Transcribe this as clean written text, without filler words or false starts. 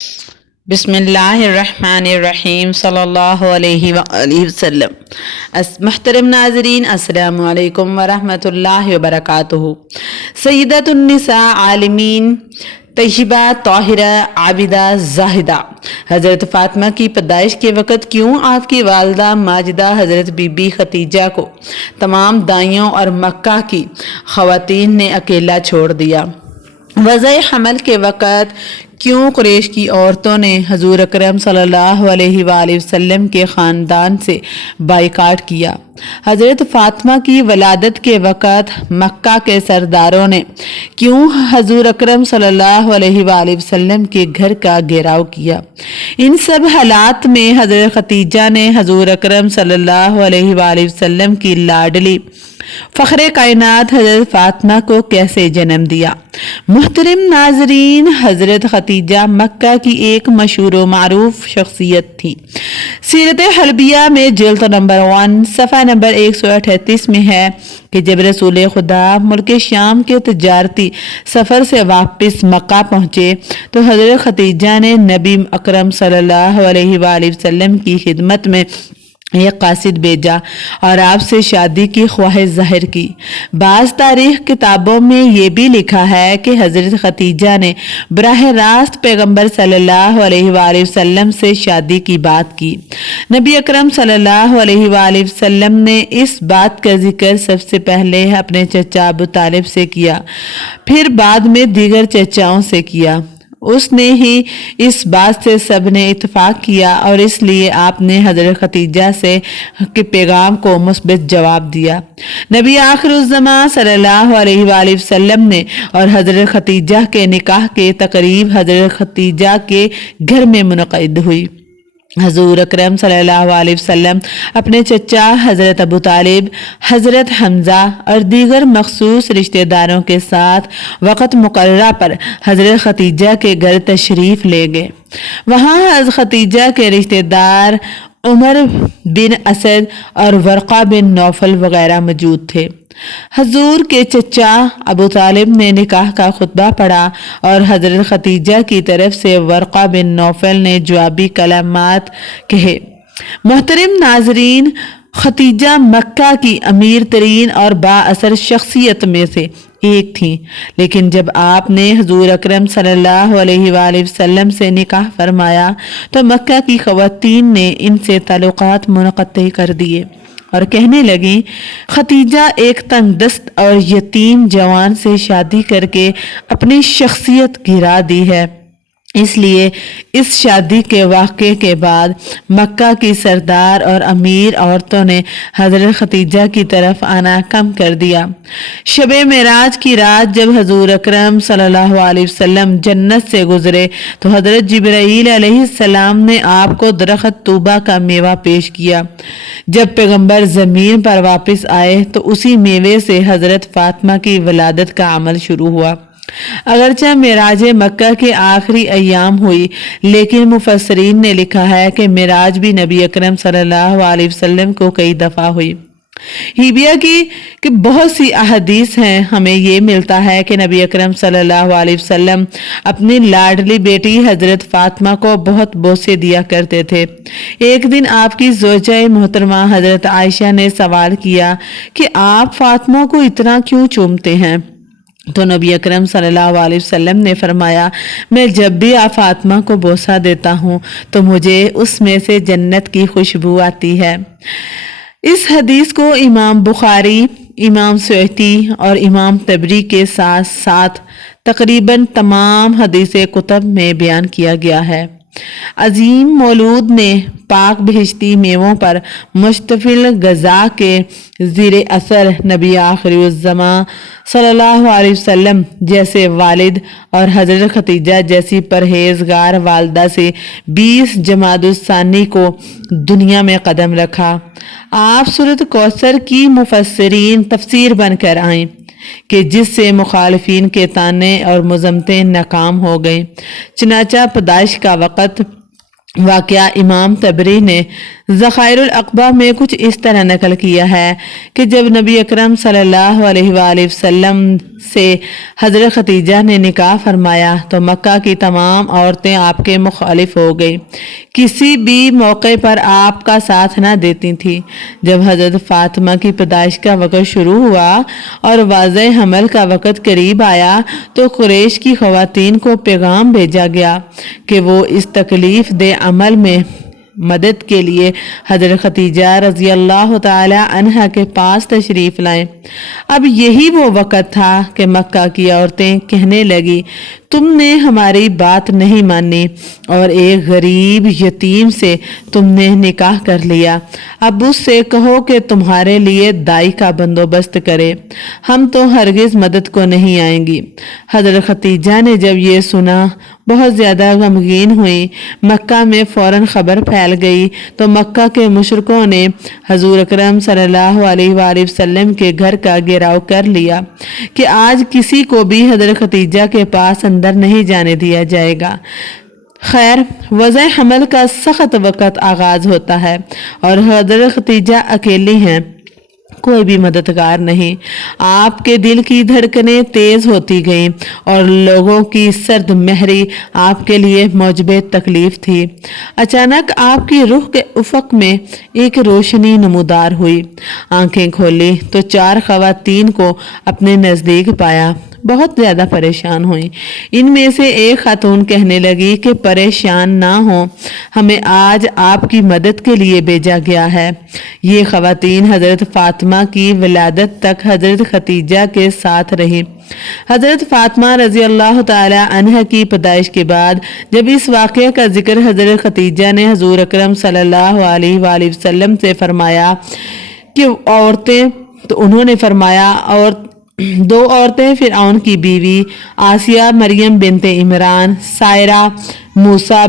بسم اللہ الرحمن الرحیم صلی اللہ علیہ وآلہ وسلم۔ محترم ناظرین، السلام علیکم ورحمۃ اللہ وبرکاتہ۔ سیدۃ النساء عالمین، طیبہ، طاہرہ، عابدہ، زاہدہ حضرت فاطمہ کی پیدائش کے وقت کیوں آپ کی والدہ ماجدہ حضرت بی بی ختیجہ کو تمام دائیوں اور مکہ کی خواتین نے اکیلا چھوڑ دیا؟ وضع حمل کے وقت کیوں قریش کی عورتوں نے حضور اکرم صلی اللہ علیہ وآلہ وسلم کے خاندان سے بائیکاٹ کیا؟ حضرت فاطمہ کی ولادت کے وقت مکہ کے سرداروں نے کیوں حضور اکرم صلی اللہ علیہ وآلہ وسلم کے گھر کا گھیراؤ کیا؟ ان سب حالات میں حضرت ختیجہ نے حضور اکرم صلی اللہ علیہ وآلہ وسلم کی لاڈلی فخر کائنات حضرت فاطمہ کو کیسے جنم دیا؟ محترم ناظرین، حضرت ختیجہ مکہ کی ایک مشہور و معروف شخصیت تھی۔ سیرت حلبیہ میں جلد نمبر 1 صفحہ نمبر 138 میں ہے کہ جب رسول خدا ملک شام کے تجارتی سفر سے واپس مکہ پہنچے تو حضرت ختیجہ نے نبی اکرم صلی اللہ علیہ وآلہ وسلم کی خدمت میں ایک قاصد بھیجا اور آپ سے شادی کی خواہش ظاہر کی۔ بعض تاریخ کتابوں میں یہ بھی لکھا ہے کہ حضرت ختیجہ نے براہ راست پیغمبر صلی اللہ علیہ وآلہ وسلم سے شادی کی بات کی۔ نبی اکرم صلی اللہ علیہ وآلہ وسلم نے اس بات کا ذکر سب سے پہلے اپنے چچا ابو طالب سے کیا، پھر بعد میں دیگر چچاؤں سے کیا۔ اس نے ہی اس بات سے سب نے اتفاق کیا اور اس لیے آپ نے حضرت ختیجہ سے کے پیغام کو مثبت جواب دیا۔ نبی آخر الزمان صلی اللہ علیہ وآلہ وسلم نے اور حضرت ختیجہ کے نکاح کے تقریب حضرت ختیجہ کے گھر میں منعقد ہوئی۔ حضور اکرم صلی اللہ علیہ وسلم اپنے چچا حضرت ابو طالب، حضرت حمزہ اور دیگر مخصوص رشتہ داروں کے ساتھ وقت مقررہ پر حضرت ختیجہ کے گھر تشریف لے گئے۔ وہاں حضرت ختیجہ کے رشتہ دار عمر بن اسد اور ورقہ بن نوفل وغیرہ موجود تھے۔ حضور کے چچا ابو طالب نے نکاح کا خطبہ پڑھا اور حضرت ختیجہ کی طرف سے ورقہ بن نوفل نے جوابی کلمات کہے۔ محترم ناظرین، ختیجہ مکہ کی امیر ترین اور با اثر شخصیت میں سے ایک تھی، لیکن جب آپ نے حضور اکرم صلی اللہ علیہ وآلہ وسلم سے نکاح فرمایا تو مکہ کی خواتین نے ان سے تعلقات منقطع کر دیے اور کہنے لگیں، ختیجہ ایک تنگ دست اور یتیم جوان سے شادی کر کے اپنی شخصیت گرا دی ہے۔ اس لیے اس شادی کے واقعے کے بعد مکہ کی سردار اور امیر عورتوں نے حضرت ختیجہ کی طرف آنا کم کر دیا۔ شب معراج کی رات جب حضور اکرم صلی اللہ علیہ وسلم جنت سے گزرے تو حضرت جبرائیل علیہ السلام نے آپ کو درخت طوبہ کا میوہ پیش کیا۔ جب پیغمبر زمین پر واپس آئے تو اسی میوے سے حضرت فاطمہ کی ولادت کا عمل شروع ہوا۔ اگرچہ معراج مکہ کے آخری ایام ہوئی، لیکن مفسرین نے لکھا ہے کہ معراج بھی نبی اکرم صلی اللہ علیہ وسلم کو کئی دفعہ ہوئی۔ ہیبیا کی کہ بہت سی احادیث ہیں، ہمیں یہ ملتا ہے کہ نبی اکرم صلی اللہ علیہ وسلم اپنی لاڈلی بیٹی حضرت فاطمہ کو بہت بوسے دیا کرتے تھے۔ ایک دن آپ کی زوجہ محترمہ حضرت عائشہ نے سوال کیا کہ آپ فاطمہ کو اتنا کیوں چومتے ہیں؟ تو نبی اکرم صلی اللہ علیہ وسلم نے فرمایا، میں جب بھی فاطمہ کو بوسہ دیتا ہوں تو مجھے اس میں سے جنت کی خوشبو آتی ہے۔ اس حدیث کو امام بخاری، امام سیوطی اور امام طبری کے ساتھ ساتھ تقریباً تمام حدیث کتب میں بیان کیا گیا ہے۔ عظیم مولود نے پاک بہشتی میووں پر مشتمل غذا کے زیر اثر نبی آخر الزمان صلی اللہ علیہ وسلم جیسے والد اور حضرت ختیجہ جیسی پرہیزگار والدہ سے 20 جمادی الثانی کو دنیا میں قدم رکھا۔ آپ سورۃ کوثر کی مفسرین تفسیر بن کر آئیں کہ جس سے مخالفین کے طعنے اور مذمتیں ناکام ہو گئیں۔ چنانچہ پیدائش کا واقعہ امام طبری نے ذخائر العقبہ میں کچھ اس طرح نقل کیا ہے کہ جب نبی اکرم صلی اللہ علیہ وآلہ وسلم سے حضرت خدیجہ نے نکاح فرمایا تو مکہ کی تمام عورتیں آپ کے مخالف ہو گئی، کسی بھی موقع پر آپ کا ساتھ نہ دیتی تھی۔ جب حضرت فاطمہ کی پیدائش کا وقت شروع ہوا اور واضح حمل کا وقت قریب آیا تو قریش کی خواتین کو پیغام بھیجا گیا کہ وہ اس تکلیف دہ عمل میں مدد کے لیے حضرت خدیجہ رضی اللہ تعالی عنہا کے پاس تشریف لائیں۔ اب یہی وہ وقت تھا کہ مکہ کی عورتیں کہنے لگی تم نے ہماری بات نہیں مانی اور ایک غریب یتیم سے تم نے نکاح کر لیا، اب اس سے کہو کہ تمہارے لیے دائی کا بندوبست کرے، ہم تو ہرگز مدد کو نہیں آئیں گی۔ حضرت خدیجہ نے جب یہ سنا بہت زیادہ غمگین ہوئی، مکہ میں فوراً خبر پھیل گئی تو مکہ کے مشرکوں نے حضور اکرم صلی اللہ علیہ وآلہ وسلم کے گھر کا گھیراؤ کر لیا کہ آج کسی کو بھی حضرت خدیجہ کے پاس اندر نہیں جانے دیا جائے گا۔ خیر، وضع حمل کا سخت وقت آغاز ہوتا ہے اور حضرت خدیجہ اکیلی ہیں، کوئی بھی مددگار نہیں۔ آپ کے دل کی دھڑکنیں تیز ہوتی گئیں اور لوگوں کی سرد مہری آپ کے لیے موجب تکلیف تھی۔ اچانک آپ کی روح کے افق میں ایک روشنی نمودار ہوئی، آنکھیں کھولی تو 4 خواتین کو اپنے نزدیک پایا، بہت زیادہ پریشان ہوئیں۔ ان میں سے ایک خاتون کہنے لگی کہ پریشان نہ ہوں، ہمیں آج آپ کی مدد کے لیے بھیجا گیا ہے۔ یہ خواتین حضرت فاطمہ کی ولادت تک حضرت خدیجہ کے ساتھ رہی۔ حضرت فاطمہ رضی اللہ تعالی عنہ کی پیدائش کے بعد جب اس واقعے کا ذکر حضرت خدیجہ نے حضور اکرم صلی اللہ علیہ وآلہ وسلم سے فرمایا کہ عورتیں، تو انہوں نے فرمایا اور 2 عورتیں فرعون کی بیوی آسیہ مریم بنت عمران، سائرہ موسیٰ